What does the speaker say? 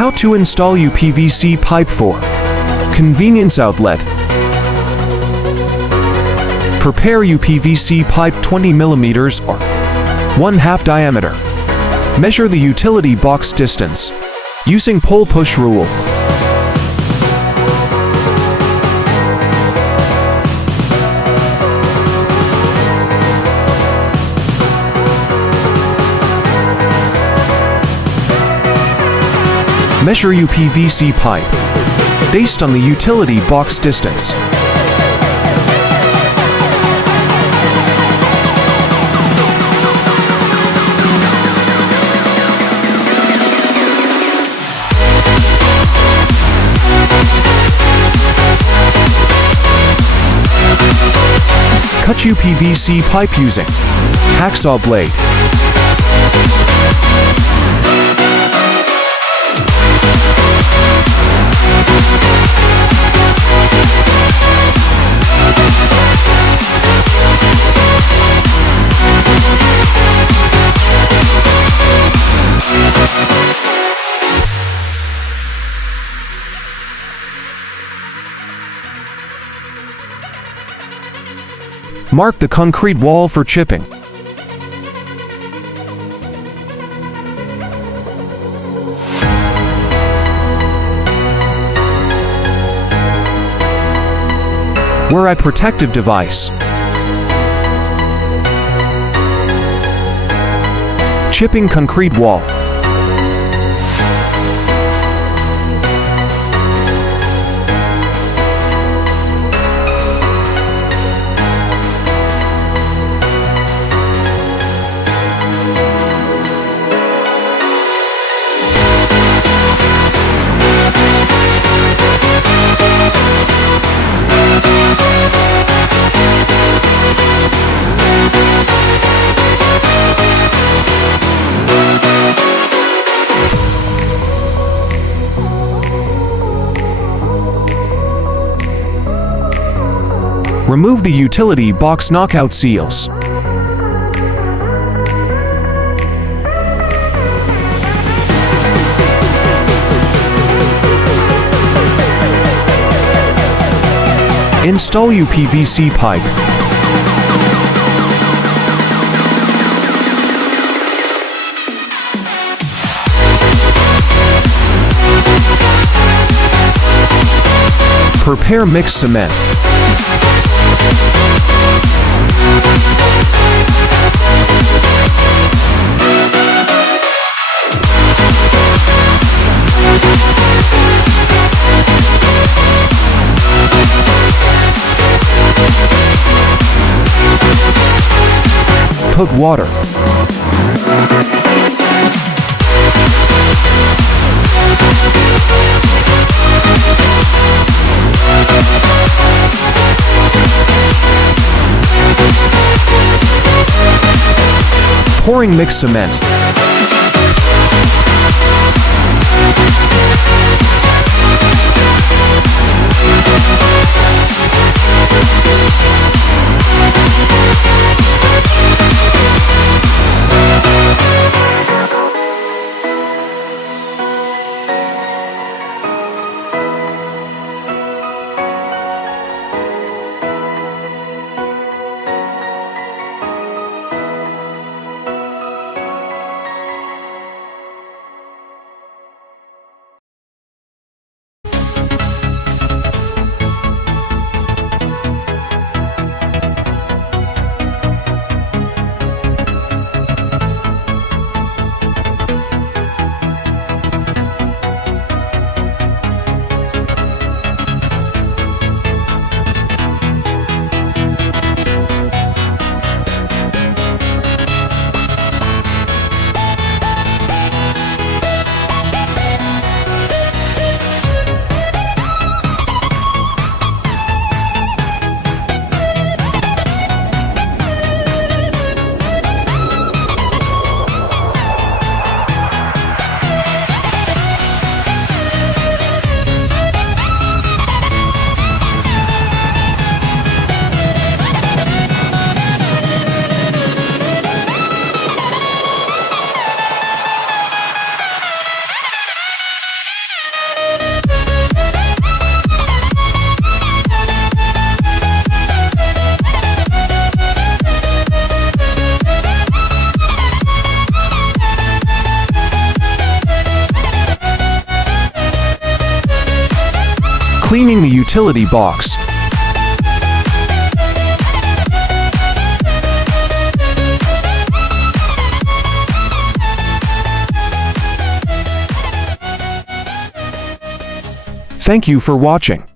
How to install uPVC pipe for convenience outlet. Prepare uPVC pipe 20 mm or 1/2 diameter. Measure the utility box distance using pole push rule. Measure uPVC pipe based on the utility box distance. Cut uPVC pipe using hacksaw blade. Mark the concrete wall for chipping. Wear a protective device. Chipping concrete wall. Remove the utility box knockout seals. Install uPVC pipe. Prepare mixed cement. Put water. Pouring mixed cement. Cleaning the utility box. Thank you for watching.